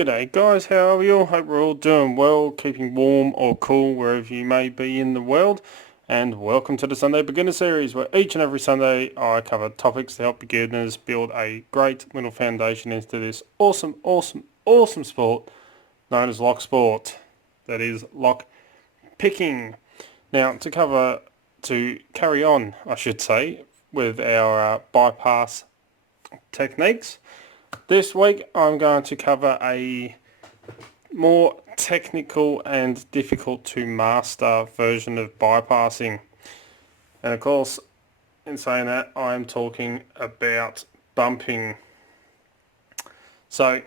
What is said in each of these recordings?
G'day guys, how are you all? Hope we're all doing well, keeping warm or cool wherever you may be in the world. And welcome to the Sunday Beginner Series, where each and every Sunday I cover topics to help beginners build a great little foundation into this awesome sport known as Locksport. That is lock picking. Now to carry on, I should say, with our bypass techniques. This week I'm going to cover a more technical and difficult to master version of bypassing. And of course, in saying that, I'm talking about bumping. So,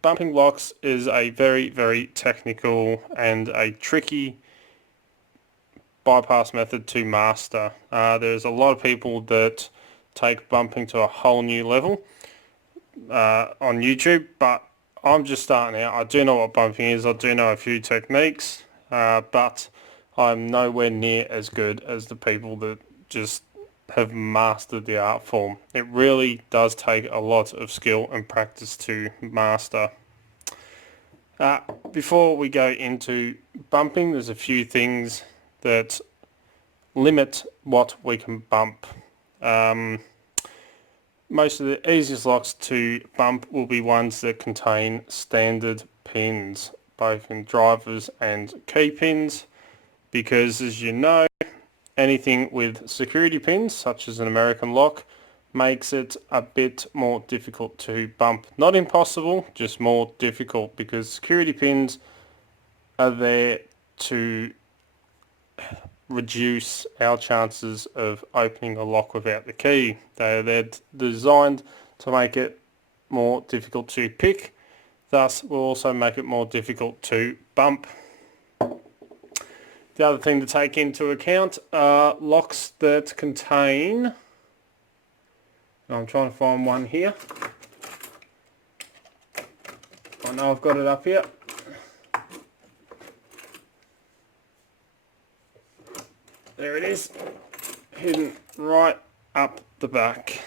bumping locks is a very technical and a tricky bypass method to master. There's a lot of people that take bumping to a whole new level on YouTube, but I'm just starting out. I do know what bumping is, I do know a few techniques, but I'm nowhere near as good as the people that just have mastered the art form. It really does take a lot of skill and practice to master. Before we go into bumping, there's a few things that limit what we can bump. Most of the easiest locks to bump will be ones that contain standard pins, both in drivers and key pins, because as you know, anything with security pins, such as an American lock, makes it a bit more difficult to bump. Not impossible, just more difficult, because security pins are there to reduce our chances of opening a lock without the key. They're designed to make it more difficult to pick, thus will also make it more difficult to bump. The other thing to take into account are locks that contain, I'm trying to find one here, I know I've got it up here. There it is, hidden right up the back.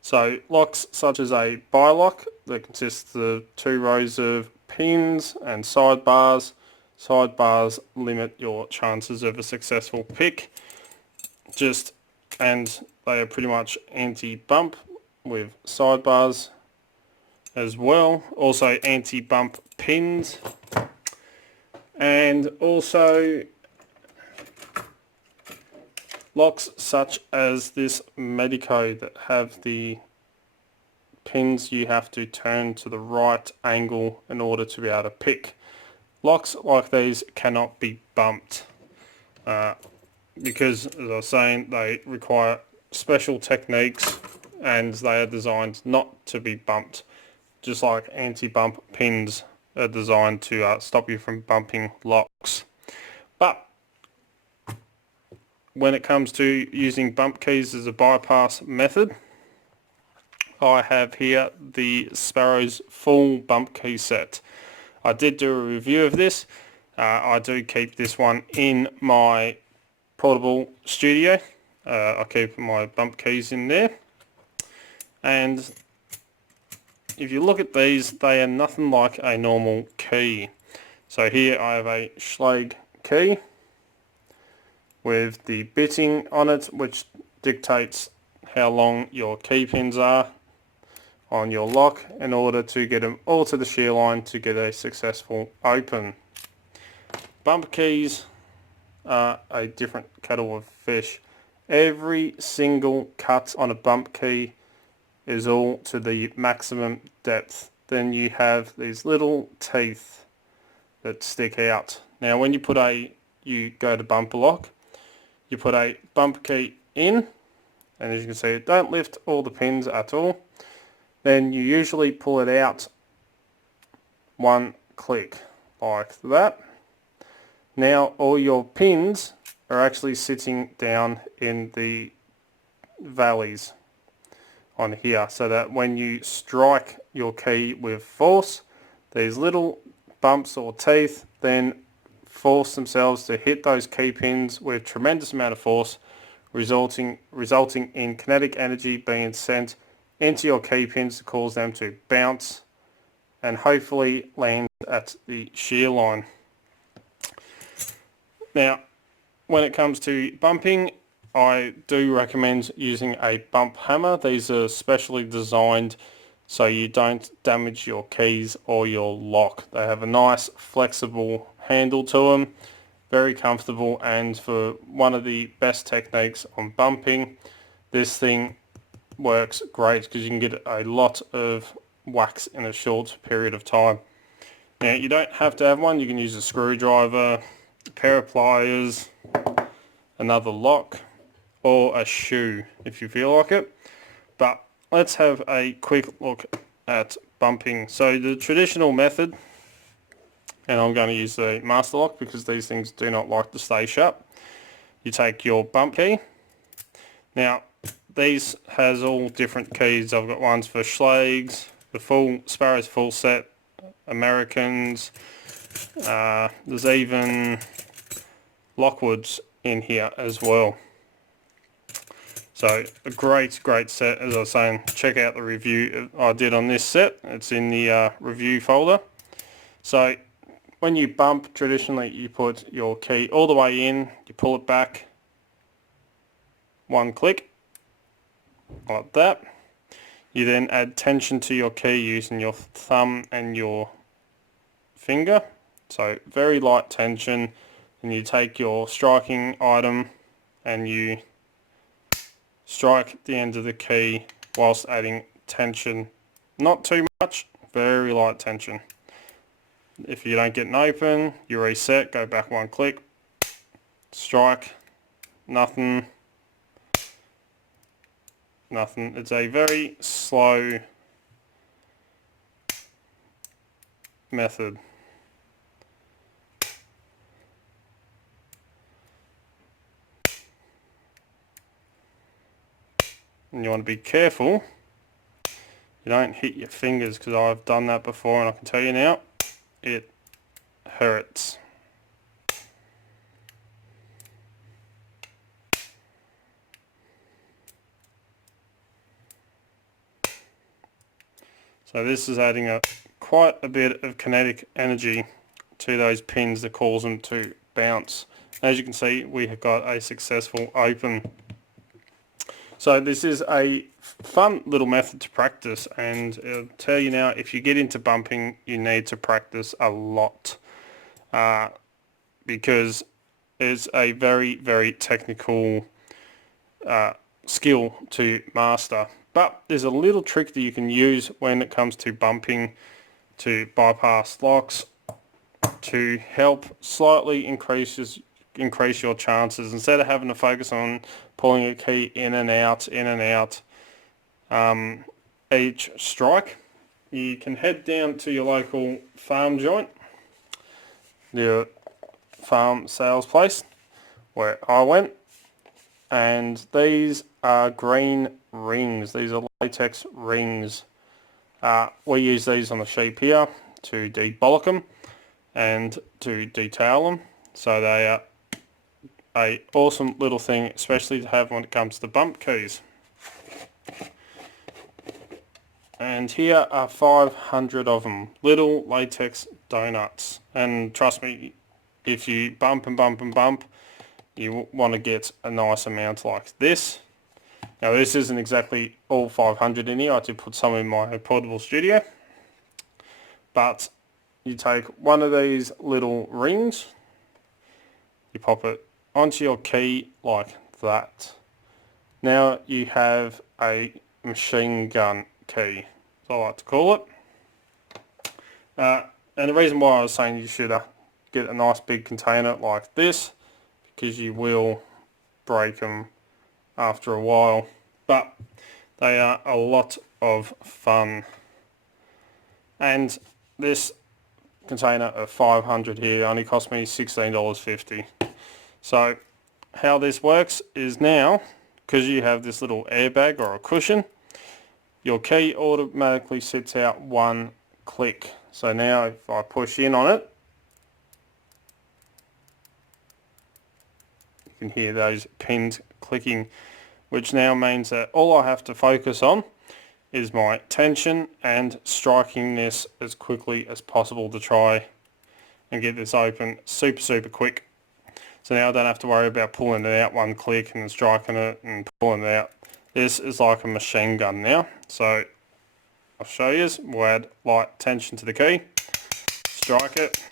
So locks such as a bi-lock that consists of 2 rows of pins and sidebars. Sidebars limit your chances of a successful pick. And they are pretty much anti-bump with sidebars as well. Also anti-bump pins, and also locks such as this Medico that have the pins you have to turn to the right angle in order to be able to pick. Locks like these cannot be bumped because, as I was saying, they require special techniques and they are designed not to be bumped, just like anti-bump pins are designed to stop you from bumping locks. But when it comes to using bump keys as a bypass method, I have here the Sparrow's full bump key set. I did do a review of this. I do keep this one in my portable studio. I keep my bump keys in there. And if you look at these, they are nothing like a normal key. So here I have a Schlage key with the bitting on it, which dictates how long your key pins are on your lock in order to get them all to the shear line to get a successful open. Bump keys are a different kettle of fish. Every single cut on a bump key is all to the maximum depth. Then you have these little teeth that stick out. Now when you go to bump a lock, you put a bump key in, and as you can see, don't lift all the pins at all. Then you usually pull it out one click like that. Now all your pins are actually sitting down in the valleys on here, so that when you strike your key with force, these little bumps or teeth then force themselves to hit those key pins with tremendous amount of force, resulting in kinetic energy being sent into your key pins to cause them to bounce and hopefully land at the shear line. Now, when it comes to bumping, I do recommend using a bump hammer. These are specially designed so you don't damage your keys or your lock. They have a nice flexible handle to them, very comfortable, and for one of the best techniques on bumping, this thing works great because you can get a lot of wax in a short period of time. Now, you don't have to have one. You can use a screwdriver, a pair of pliers, another lock, or a shoe if you feel like it. But let's have a quick look at bumping. So the traditional method, and I'm going to use the master lock because these things do not like to stay shut. You take your bump key. Now, these has all different keys. I've got ones for Schlags, the full Sparrow's full set, Americans. There's even Lockwood's in here as well. So a great set. As I was saying, check out the review I did on this set. It's in the review folder. So when you bump, traditionally you put your key all the way in, you pull it back, one click, like that. You then add tension to your key using your thumb and your finger. So very light tension, and you take your striking item and you strike the end of the key whilst adding tension. Not too much, very light tension. If you don't get an open, you reset, go back one click, strike, nothing. It's a very slow method. And you want to be careful you don't hit your fingers, because I've done that before and I can tell you now, it hurts. So this is adding quite a bit of kinetic energy to those pins that cause them to bounce. As you can see, we have got a successful open. So this is a fun little method to practice, and I'll tell you now, if you get into bumping, you need to practice a lot because it's a very technical skill to master. But there's a little trick that you can use when it comes to bumping to bypass locks to help slightly increase your chances. Instead of having to focus on pulling a key in and out each strike, you can head down to your local farm joint, your farm sales place where I went, and these are green rings. These are latex rings. We use these on the sheep here to debollock them and to detail them. So they are a awesome little thing, especially to have when it comes to bump keys. And here are 500 of them, little latex donuts. And trust me, if you bump and bump, you want to get a nice amount like this. Now this isn't exactly all 500 in here. I did put some in my portable studio. But you take one of these little rings, you pop it onto your key like that. Now you have a machine gun key, as I like to call it. And the reason why I was saying you should get a nice big container like this, because you will break them after a while, but they are a lot of fun. And this container of 500 here only cost me $16.50. So how this works is now, because you have this little airbag or a cushion, your key automatically sits out one click. So now if I push in on it, you can hear those pins clicking, which now means that all I have to focus on is my tension and striking this as quickly as possible to try and get this open super quick. So now I don't have to worry about pulling it out one click and striking it and pulling it out. This is like a machine gun now. So I'll show you. We'll add light tension to the key, strike it.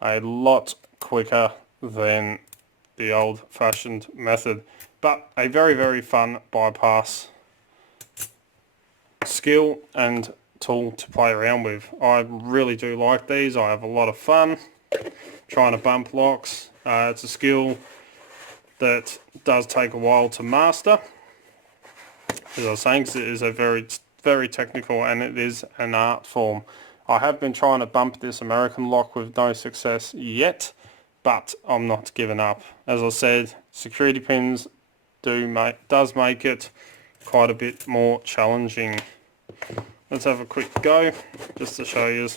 A lot quicker than the old-fashioned method, but a very fun bypass skill and tool to play around with. I really do like these. I have a lot of fun trying to bump locks. It's a skill that does take a while to master, as I was saying, 'cause it is a very technical, and it is an art form. I have been trying to bump this American lock with no success yet, but I'm not giving up. As I said, security pins does make it quite a bit more challenging. Let's have a quick go just to show you.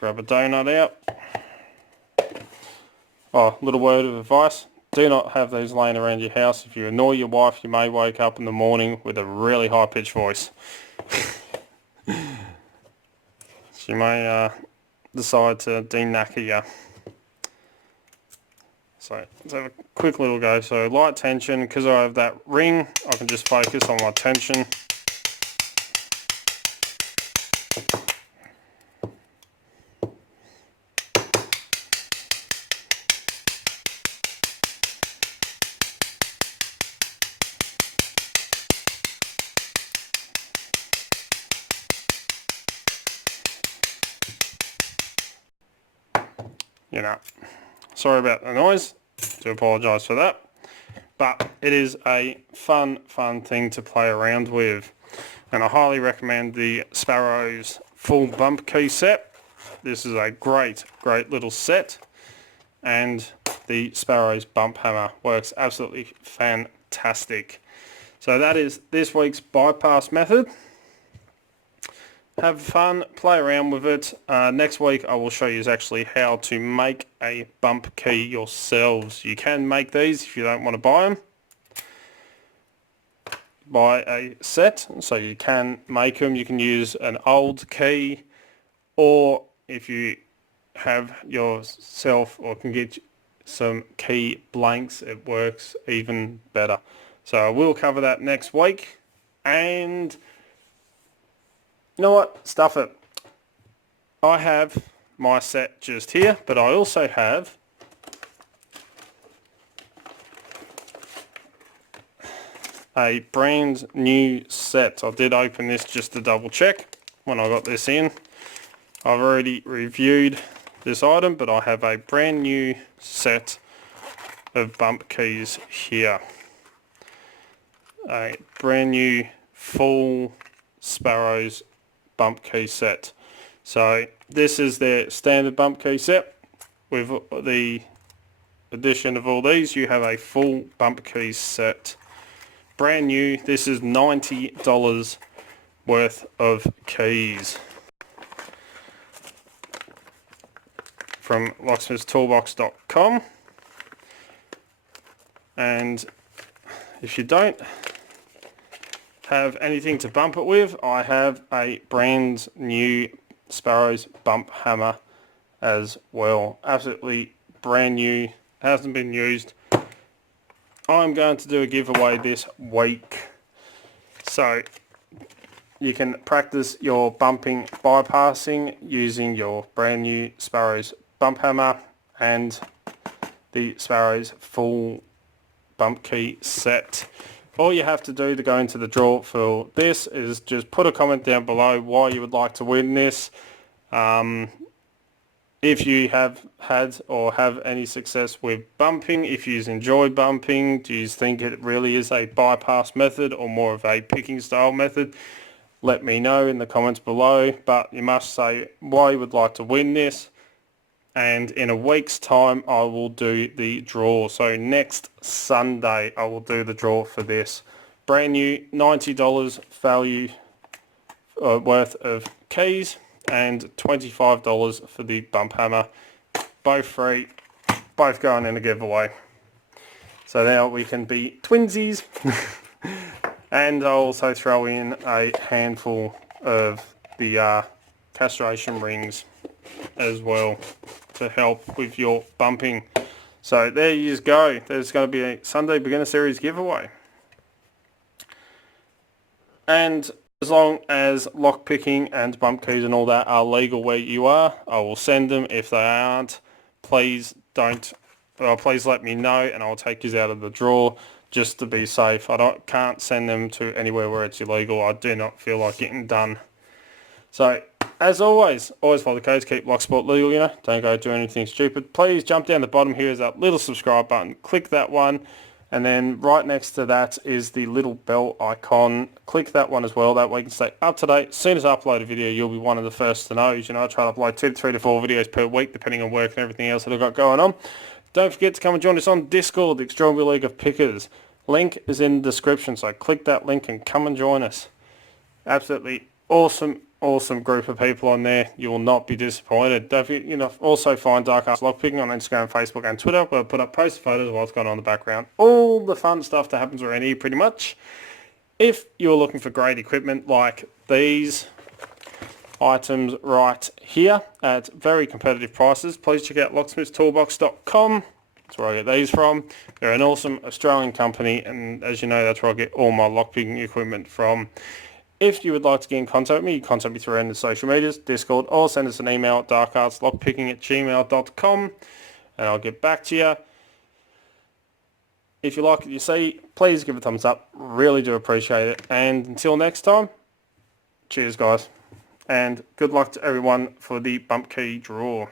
Grab a donut out. Oh, little word of advice. Do not have these laying around your house. If you annoy your wife, you may wake up in the morning with a really high-pitched voice. She may decide to de-knacker you. So let's have a quick little go. So light tension, because I have that ring, I can just focus on my tension. You know, sorry about the noise, do apologise for that, but it is a fun thing to play around with, and I highly recommend the Sparrows full bump key set. This is a great little set, and the Sparrows bump hammer works absolutely fantastic. So that is this week's bypass method. Have fun, play around with it. Next week I will show you actually how to make a bump key yourselves. You can make these if you don't want to buy them. Buy a set, so you can make them. You can use an old key, or if you have yourself or can get some key blanks, it works even better. So we'll cover that next week. And you know what? Stuff it. I have my set just here, but I also have a brand new set. I did open this just to double check when I got this in. I've already reviewed this item, but I have a brand new set of bump keys here. A brand new full Sparrows bump key set. So this is their standard bump key set. With the addition of all these, you have a full bump key set. Brand new. This is $90 worth of keys from locksmithstoolbox.com. And if you don't have anything to bump it with, I have a brand new Sparrows bump hammer as well. Absolutely brand new, hasn't been used. I'm going to do a giveaway this week, so you can practice your bumping bypassing using your brand new Sparrows bump hammer and the Sparrows full bump key set. All you have to do to go into the draw for this is just put a comment down below why you would like to win this. If you have had or have any success with bumping, if you enjoy bumping, do you think it really is a bypass method or more of a picking style method? Let me know in the comments below, but you must say why you would like to win this. And in a week's time I will do the draw. So next Sunday I will do the draw for this. Brand new $90 value worth of keys and $25 for the bump hammer. Both free, both going in a giveaway. So now we can be twinsies. And I'll also throw in a handful of the castration rings as well to help with your bumping. So there you go. There's going to be a Sunday Beginner Series giveaway. And as long as lock picking and bump keys and all that are legal where you are, I will send them. If they aren't, please please let me know and I'll take you out of the draw just to be safe. Can't send them to anywhere where it's illegal. I do not feel like getting done. So as always follow the codes, keep Locksport legal, don't go do anything stupid. Please jump down the bottom here is that little subscribe button, click that one, and then right next to that is the little bell icon. Click that one as well, that way you can stay up to date. As soon as I upload a video, you'll be one of the first to know. I try to upload 3 to 4 videos per week, depending on work and everything else that I've got going on. Don't forget to come and join us on Discord, the Extraordinary League of Pickers. Link is in the description, so click that link and come and join us. Absolutely awesome group of people on there. You will not be disappointed. Don't forget, also find Dark Arts Lockpicking on Instagram, Facebook and Twitter, where I put up post photos of what's going on in the background. All the fun stuff that happens around here pretty much. If you're looking for great equipment like these items right here at very competitive prices, please check out locksmithstoolbox.com. That's where I get these from. They're an awesome Australian company, and as you know, that's where I get all my lockpicking equipment from. If you would like to get in contact with me, you can contact me through any of the social medias, Discord, or send us an email at darkartslockpicking@gmail.com, and I'll get back to you. If you like what you see, please give it a thumbs up. Really do appreciate it. And until next time, cheers guys. And good luck to everyone for the bump key draw.